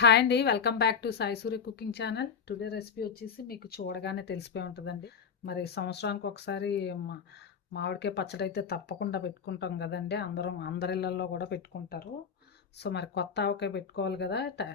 Hi అండి. Welcome back to Sai Surya cooking channel. Today recipe వచ్చేసి మీకు చూడగానే తెలిసిపోయి ఉంటుందండి. మరి సంవత్సరానికి ఒకసారి మామిడికాయ పచ్చడి అయితే తప్పకుండా పెట్టుకుంటాం కదండి. అందరి ఇళ్ళల్లో కూడా పెట్టుకుంటారు. సో మరి కొత్త ఆవకాయ పెట్టుకోవాలి కదా,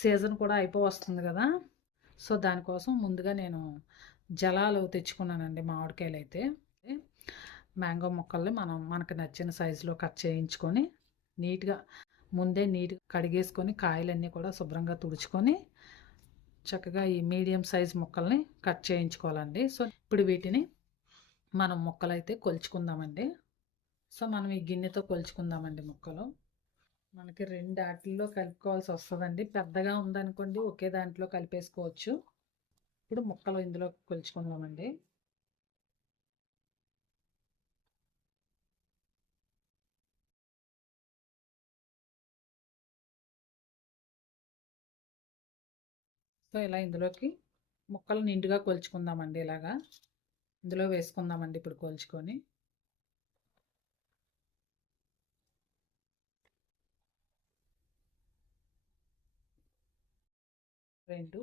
సీజన్ కూడా వస్తుంది కదా. సో దానికోసం ముందుగా నేను జలాలు తెచ్చుకున్నానండి. మామిడికాయలు అయితే మ్యాంగో ముక్కల్ని మనకు నచ్చిన సైజులో కట్ చేయించుకొని నీట్గా ముందే నీట్గా కడిగేసుకొని కాయలన్నీ కూడా శుభ్రంగా తుడుచుకొని చక్కగా ఈ మీడియం సైజ్ ముక్కల్ని కట్ చేయించుకోవాలండి. సో ఇప్పుడు వీటిని మనం ముక్కలు అయితే కొలుచుకుందామండి. సో మనం ఈ గిన్నెతో కొలుచుకుందామండి. ముక్కలు మనకి రెండు ఆటల్లో కలుపుకోవాల్సి వస్తుందండి. పెద్దగా ఉందనుకోండి ఒకే దాంట్లో కలిపేసుకోవచ్చు. ఇప్పుడు ముక్కలు ఇందులో కొలుచుకుందామండి. సో ఇలా ఇందులోకి ముక్కలు నిండుగా కొలుచుకుందామండి. ఇలాగా ఇందులో వేసుకుందామండి. ఇప్పుడు కొలుచుకొని 2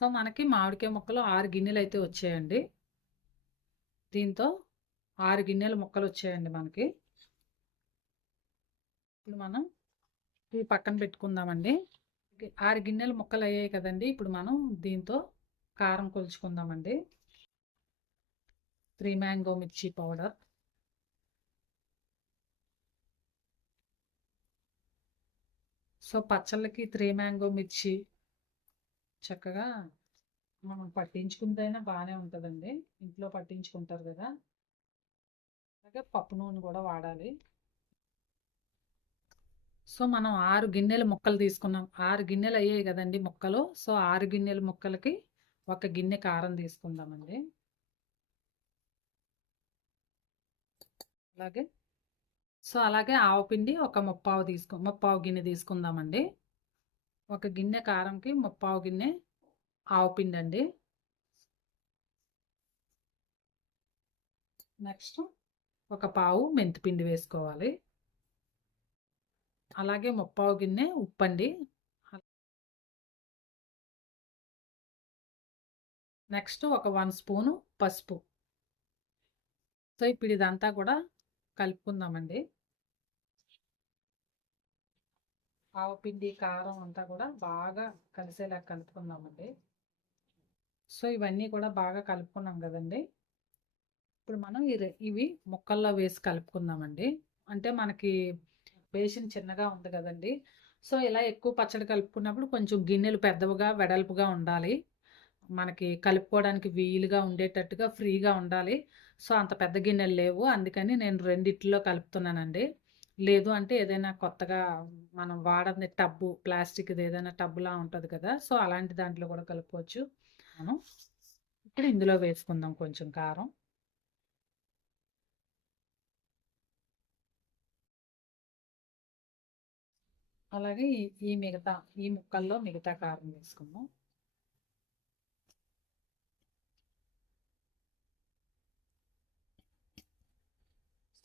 సో మనకి మామిడికాయ ముక్కలు 6 గిన్నెలు అయితే వచ్చాయండి. దీంతో 6 గిన్నెల ముక్కలు వచ్చాయండి మనకి. ఇప్పుడు మనం ఇవి పక్కన పెట్టుకుందామండి. 6 గిన్నెల ముక్కలు అయ్యాయి కదండి. ఇప్పుడు మనం దీంతో కారం కొలుచుకుందామండి. 3 మ్యాంగో మిర్చి పౌడర్, సో పచ్చళ్ళకి 3 మ్యాంగో మిర్చి చక్కగా మనం పట్టించుకుంటేనే బాగానే ఉంటుందండి. ఇంట్లో పట్టించుకుంటారు కదా. అలాగే పప్పు నూనె కూడా వాడాలి. సో మనం 6 గిన్నెల ముక్కలు తీసుకున్నాం. 6 గిన్నెలు అయ్యాయి కదండి ముక్కలు. సో 6 గిన్నెల ముక్కలకి 1 గిన్నె కారం తీసుకుందామండి. అలాగే ఆవపిండి ఒక ముప్పావు గిన్నె తీసుకుందామండి. 1 గిన్నె కారంకి ముప్పావు గిన్నె ఆవపిండి అండి. నెక్స్ట్ ఒక పావు మెంతిపిండి వేసుకోవాలి. అలాగే ముప్పావు గిన్నె ఉప్పండి. నెక్స్ట్ ఒక 1 స్పూను పసుపు. సో ఇప్పుడు ఇదంతా కూడా కలుపుకుందామండి. ఆవపిండి కారం అంతా కూడా బాగా కలిసేలా కలుపుకుందామండి. సో ఇవన్నీ కూడా బాగా కలుపుకున్నాం కదండి. ఇప్పుడు మనం ఇవి ముక్కల్లో వేసి కలుపుకుందామండి. అంటే మనకి బేషన్ చిన్నగా ఉంది కదండి. సో ఇలా ఎక్కువ పచ్చడి కలుపుకున్నప్పుడు కొంచెం గిన్నెలు పెద్దవిగా వెడల్పుగా ఉండాలి. మనకి కలుపుకోవడానికి వీలుగా ఉండేటట్టుగా ఫ్రీగా ఉండాలి. సో అంత పెద్ద గిన్నెలు లేవు, అందుకని నేను రెండిట్లో కలుపుతున్నానండి. లేదు అంటే ఏదైనా కొత్తగా మనం వాడని టబ్బు, ప్లాస్టిక్ది ఏదైనా టబ్బులా ఉంటుంది కదా. సో అలాంటి దాంట్లో కూడా కలుపుకోవచ్చు. మనం ఇప్పుడు ఇందులో వేసుకుందాం కొంచెం కారం. అలాగే ఈ ముక్కల్లో మిగతా కారం వేసుకుందాం.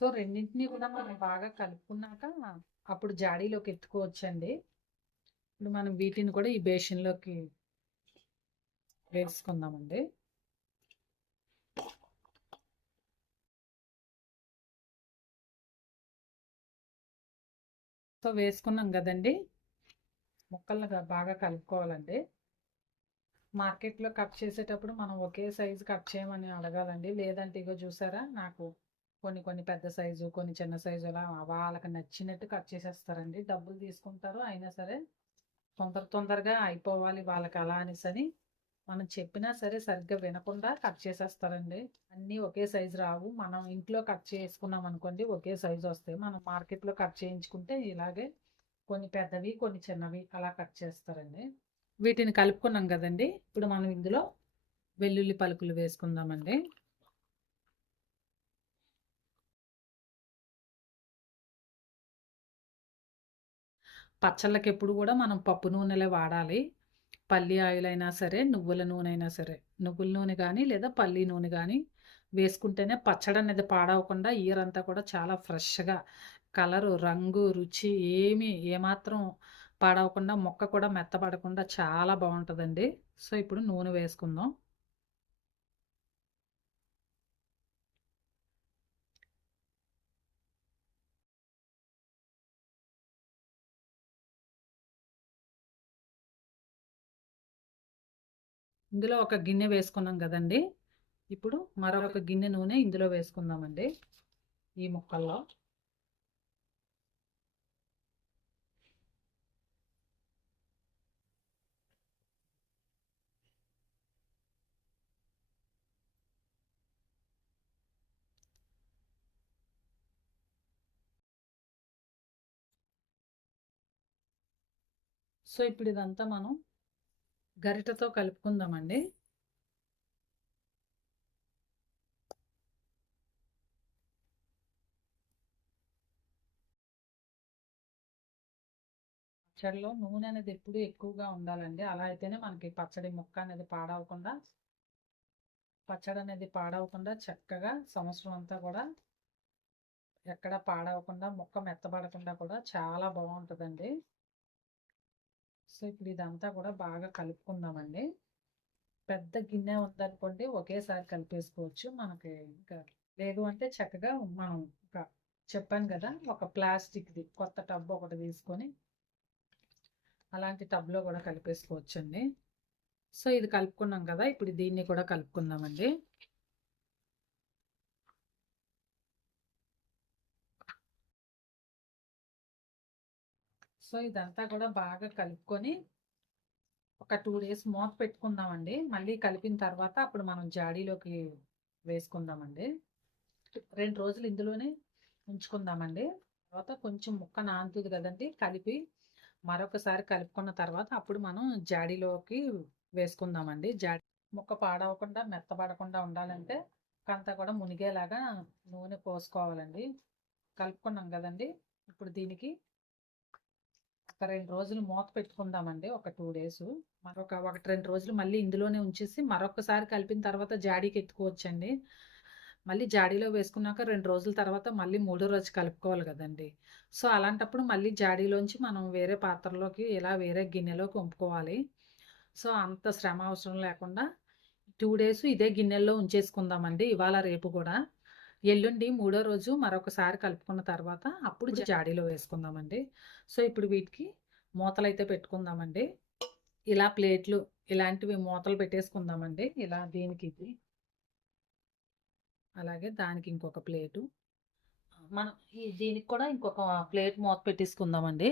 సో రెండింటినీ కూడా మనం బాగా కలుపుకున్నాక అప్పుడు జాడీలోకి ఎత్తుకోవచ్చండి. ఇప్పుడు మనం వీటిని కూడా ఈ బేషన్లోకి వేసుకుందామండి. సో వేసుకున్నాం కదండి. ముక్కలను బాగా కలుపుకోవాలండి. మార్కెట్లో కట్ చేసేటప్పుడు మనం ఒకే సైజు కట్ చేయమని అడగాలండి. లేదంటే ఇగో చూసారా, నాకు కొన్ని పెద్ద సైజు, కొన్ని చిన్న సైజు అలా వాళ్ళకి నచ్చినట్టు కట్ చేసేస్తారండి. డబ్బులు తీసుకుంటారు, అయినా సరే తొందరగా అయిపోవాలి వాళ్ళకి అలా అనేసని మనం చెప్పినా సరే సరిగ్గా వినకుండా కట్ చేసేస్తారండి. అన్నీ ఒకే సైజు రావు. మనం ఇంట్లో కట్ చేసుకున్నాం అనుకోండి ఒకే సైజు వస్తాయి. మనం మార్కెట్‌లో కట్ చేయించుకుంటే ఇలాగే కొన్ని పెద్దవి, కొన్ని చిన్నవి అలా కట్ చేస్తారండి. వీటిని కలుపుకున్నాం కదండీ! ఇప్పుడు మనం ఇందులో వెల్లుల్లి పలుకులు వేసుకుందామండి. పచ్చళ్ళకి ఎప్పుడు కూడా మనం పప్పు నూనెలే వాడాలి. పల్లి ఆయిల్ అయినా సరే, నువ్వుల నూనె అయినా సరే, నువ్వుల నూనె కానీ లేదా పల్లి నూనె కానీ వేసుకుంటేనే పచ్చడి అనేది పాడవకుండా ఇయర్ అంతా కూడా చాలా ఫ్రెష్గా కలరు, రంగు, రుచి ఏమాత్రం పాడవకుండా మొక్క కూడా మెత్తపడకుండా చాలా బాగుంటుందండి. సో ఇప్పుడు నూనె వేసుకుందాం. ఇందులో ఒక గిన్నె వేసుకున్నాం కదండి. ఇప్పుడు మరొక గిన్నె నూనె ఇందులో వేసుకుందామండి ఈ ముక్కల్లో. సో ఇప్పుడు ఇదంతా మనం గరిటెతో కలుపుకుందామండి. పచ్చడిలో నూనె అనేది ఎప్పుడు ఎక్కువగా ఉండాలండి. అలా అయితేనే మనకి పచ్చడి ముక్క అనేది పాడవకుండా పచ్చడి అనేది పాడవకుండా చక్కగా సంవత్సరం అంతా కూడా ఎక్కడ పాడవకుండా ముక్క మెత్తబడకుండా కూడా చాలా బాగుంటుందండి. సో ఇప్పుడు ఇదంతా కూడా బాగా కలుపుకుందామండి. పెద్ద గిన్నె ఉందనుకోండి ఒకేసారి కలిపేసుకోవచ్చు. మనకి ఇంకా లేదు అంటే చక్కగా మనం ఇంకా చెప్పాను కదా ఒక ప్లాస్టిక్ది కొత్త టబ్ ఒకటి తీసుకొని అలాంటి టబ్లో కూడా కలిపేసుకోవచ్చండి. సో ఇది కలుపుకున్నాం కదా, ఇప్పుడు దీన్ని కూడా కలుపుకుందామండి. సో ఇదంతా కూడా బాగా కలుపుకొని ఒక 2 డేస్ మూత పెట్టుకుందామండి. మళ్ళీ కలిపిన తర్వాత అప్పుడు మనం జాడీలోకి వేసుకుందామండి. 2 రోజులు ఇందులోనే ఉంచుకుందామండి. తర్వాత కొంచెం ముక్క నానుతుంది కదండి, కలిపి మరొకసారి కలుపుకున్న తర్వాత అప్పుడు మనం జాడీలోకి వేసుకుందామండి. ముక్క పాడవకుండా మెత్తబడకుండా ఉండాలంటే అంతా కూడా మునిగేలాగా నూనె పోసుకోవాలండి. కలుపుకున్నాం కదండి, ఇప్పుడు దీనికి ఒక 2 రోజులు మూత పెట్టుకుందామండి. ఒక 2 డేస్ ఒకటి 2 రోజులు మళ్ళీ ఇందులోనే ఉంచేసి మరొకసారి కలిపిన తర్వాత జాడీకి ఎత్తుకోవచ్చండి. మళ్ళీ జాడీలో వేసుకున్నాక 2 రోజుల తర్వాత మళ్ళీ మూడో రోజు కలుపుకోవాలి కదండి. సో అలాంటప్పుడు మళ్ళీ జాడీలోంచి మనం వేరే పాత్రలోకి ఇలా వేరే గిన్నెలోకి వంపుకోవాలి. సో అంత శ్రమ అవసరం లేకుండా 2 డేస్ ఇదే గిన్నెల్లో ఉంచేసుకుందామండి, ఇవాళ రేపు కూడా. ఎల్లుండి మూడో రోజు మరొకసారి కలుపుకున్న తర్వాత అప్పుడు జాడీలో వేసుకుందామండి. సో ఇప్పుడు వీటికి మూతలైతే పెట్టుకుందామండి. ఇలా ప్లేట్లు ఇలాంటివి మూతలు పెట్టేసుకుందామండి. ఇలా దీనికి ఇది అలాగే దానికి ఇంకొక ప్లేటు, మనం దీనికి కూడా ఇంకొక ప్లేట్ మూత పెట్టేసుకుందామండి.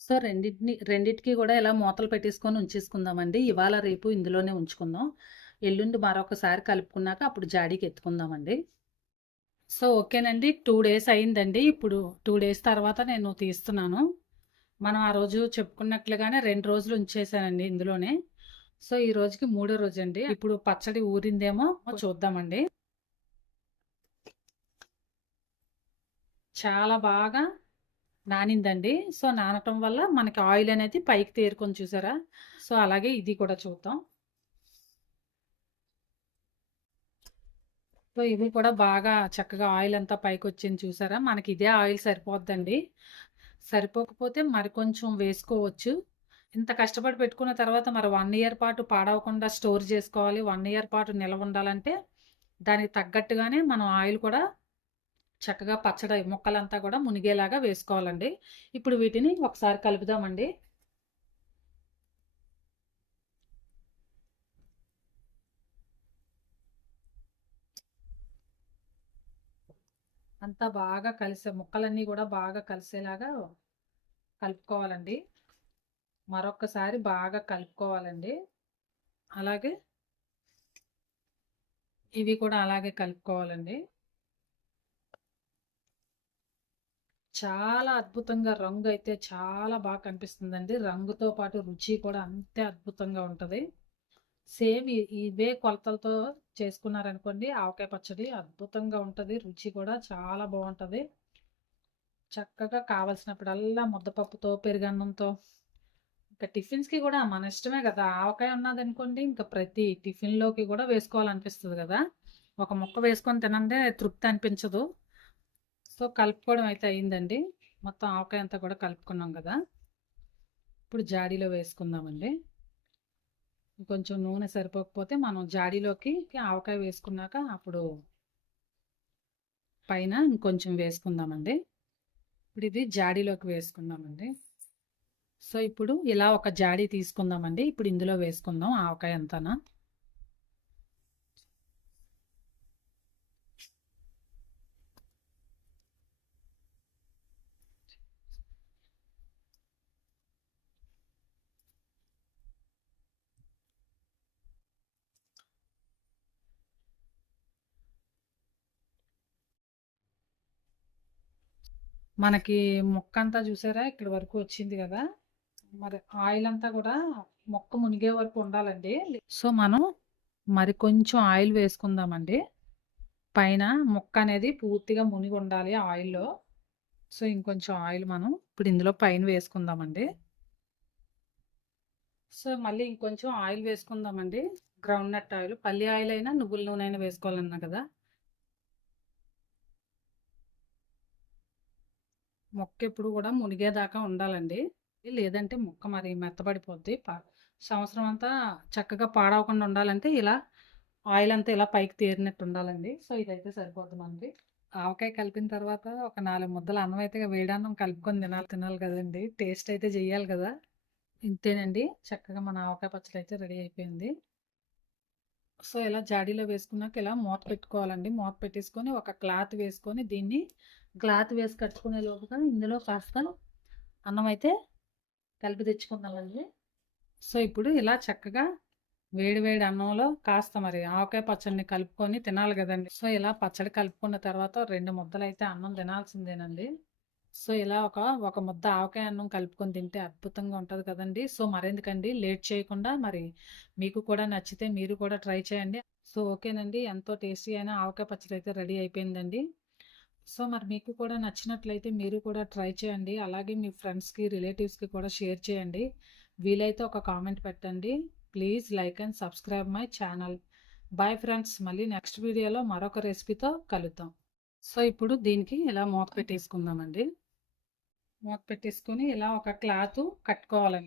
సో రెండిటికి కూడా ఇలా మూతలు పెట్టేసుకొని ఉంచేసుకుందామండి. ఇవాళ రేపు ఇందులోనే ఉంచుకుందాం. ఎల్లుండి మరొకసారి కలుపుకున్నాక అప్పుడు జాడీకి ఎత్తుకుందామండి. సో ఓకేనండి, 2 డేస్ అయిందండి. ఇప్పుడు 2 డేస్ తర్వాత నేను తీస్తున్నాను. మనం ఆ రోజు చెప్పుకున్నట్లుగానే 2 రోజులు ఉంచేసానండి ఇందులోనే. సో ఈ రోజుకి మూడో రోజు అండి. ఇప్పుడు పచ్చడి ఊరిందేమో చూద్దామండి. చాలా బాగా నానిందండి. సో నానటం వల్ల మనకి ఆయిల్ అనేది పైకి తేరుకొని చూసారా. సో అలాగే ఇది కూడా చూద్దాం. సో ఇది కూడా బాగా చక్కగా ఆయిల్ అంతా పైకి వచ్చింది చూసారా. మనకి ఇదే ఆయిల్ సరిపోద్దండి. సరిపోకపోతే మరి కొంచెం వేసుకోవచ్చు. ఇంత కష్టపడి పెట్టుకున్న తర్వాత మరి 1 ఇయర్ పాటు పాడవకుండా స్టోర్ చేసుకోవాలి, 1 ఇయర్ పాటు నిల్వ ఉండాలంటే దానికి తగ్గట్టుగానే మనం ఆయిల్ కూడా చక్కగా పచ్చడి ముక్కలంతా కూడా మునిగేలాగా వేసుకోవాలండి. ఇప్పుడు వీటిని ఒకసారి కలుపుదామండి. అంతా బాగా కలిసే ముక్కలన్నీ కూడా బాగా కలిసేలాగా కలుపుకోవాలండి. మరొక్కసారి బాగా కలుపుకోవాలండి. అలాగే ఇవి కూడా అలాగే కలుపుకోవాలండి. చాలా అద్భుతంగా రంగు అయితే చాలా బాగా కనిపిస్తుందండి. రంగుతో పాటు రుచి కూడా అంతే అద్భుతంగా ఉంటది. సేమ్ ఇవే కొలతలతో చేసుకున్నారనుకోండి ఆవకాయ పచ్చడి అద్భుతంగా ఉంటది. రుచి కూడా చాలా బాగుంటది. చక్కగా కావాల్సినప్పుడల్లా ముద్దపప్పుతో, పెరుగన్నంతో ఇంకా టిఫిన్స్‌కి కూడా మన ఇష్టమే కదా! ఆవకాయ ఉన్నదనుకోండి ఇంకా ప్రతి టిఫిన్‌లోకి కూడా వేసుకోవాలనిపిస్తది కదా! ఒక ముక్క వేసుకొని తినందే తృప్తి అనిపించదు. సో, కలుపుకోవడం అయితే అయిందండి. మొత్తం ఆవకాయ అంతా కూడా కలుపుకున్నాం కదా! ఇప్పుడు జాడీలో వేసుకుందామండి. కొంచెం నూనె సరిపోకపోతే మనం జాడీలోకి ఆవకాయ వేసుకున్నాక అప్పుడు పైన ఇంకొంచెం వేసుకుందామండి. ఇప్పుడు ఇది జాడీలోకి వేసుకుందామండి. సో, ఇప్పుడు ఇలా ఒక జాడీ తీసుకుందామండి. ఇప్పుడు ఇందులో వేసుకుందాం ఆవకాయ అంతానా. మనకి మొక్క అంతా చూసారా ఇక్కడి వరకు వచ్చింది కదా! మరి ఆయిల్ అంతా కూడా మొక్క మునిగే వరకు ఉండాలండి. సో, మనం మరి కొంచెం ఆయిల్ వేసుకుందామండి. పైన ముక్క అనేది పూర్తిగా మునిగి ఉండాలి ఆయిల్‌లో. సో, ఇంకొంచెం ఆయిల్ మనం ఇప్పుడు ఇందులో పైన వేసుకుందామండి. సో, మళ్ళీ ఇంకొంచెం ఆయిల్ వేసుకుందామండి. గ్రౌండ్ నట్ ఆయిల్, పల్లి ఆయిల్ అయినా, నువ్వుల నూనె అయినా వేసుకోవాలన్నా కదా! మొక్క ఎప్పుడు కూడా మునిగేదాకా ఉండాలండి. లేదంటే మొక్క మరి మెత్తబడిపోద్ది. సంవత్సరం అంతా చక్కగా పాడవకుండా ఉండాలంటే ఇలా ఆయిల్ అంతా ఇలా పైకి తేరినట్టు ఉండాలండి. సో, ఇదైతే సరిపోద్ది మనకి. ఆవకాయ కలిపిన తర్వాత ఒక 4 ముద్దలు అన్నం అయితే వేడన్నం కలుపుకొని తినాలి కదండీ! టేస్ట్ అయితే చెయ్యాలి కదా! ఇంతేనండి. చక్కగా మన ఆవకాయ పచ్చడి అయితే రెడీ అయిపోయింది. సో, ఇలా జాడీలో వేసుకున్నాక ఇలా మూత పెట్టుకోవాలండి. మూత పెట్టేసుకొని ఒక క్లాత్ వేసుకొని దీన్ని క్లాత్ వేసి కట్టుకునే లోపుగా ఇందులో కాస్త అన్నం అయితే కలిపి తెచ్చుకుందామండి. సో, ఇప్పుడు ఇలా చక్కగా వేడి వేడి అన్నంలో కాస్త మరి ఆవకాయ పచ్చడిని కలుపుకొని తినాలి కదండి! సో, ఇలా పచ్చడి కలుపుకున్న తర్వాత 2 ముద్దలైతే అన్నం తినాల్సిందేనండి. సో, ఇలా ఒక ముద్ద ఆవకాయ అన్నం కలుపుకొని తింటే అద్భుతంగా ఉంటది కదండీ! సో, మరెందుకండి లేట్ చేయకుండా మరి మీకు కూడా నచ్చితే మీరు కూడా ట్రై చేయండి. సో, ఓకేనండి. ఎంతో టేస్టీ అయిన ఆవకాయ పచ్చడి అయితే రెడీ అయిపోయిందండి. సో, మరి మీకు కూడా నచ్చినట్లయితే మీరు కూడా ట్రై చేయండి. అలాగే మీ ఫ్రెండ్స్‌కి, రిలేటివ్స్‌కి కూడా షేర్ చేయండి. వీలైతే ఒక కామెంట్ పెట్టండి. Please like and subscribe my channel. Bye friends. మళ్ళీ నెక్స్ట్ వీడియోలో మరొక రెసిపీతో కలుద్దాం. సో, ఇప్పుడు దీనికి ఇలా మూత పెట్టేసుకుందామండి. మూత పెట్టేసుకొని ఇలా ఒక క్లాత్ కట్టుకోవాలండి.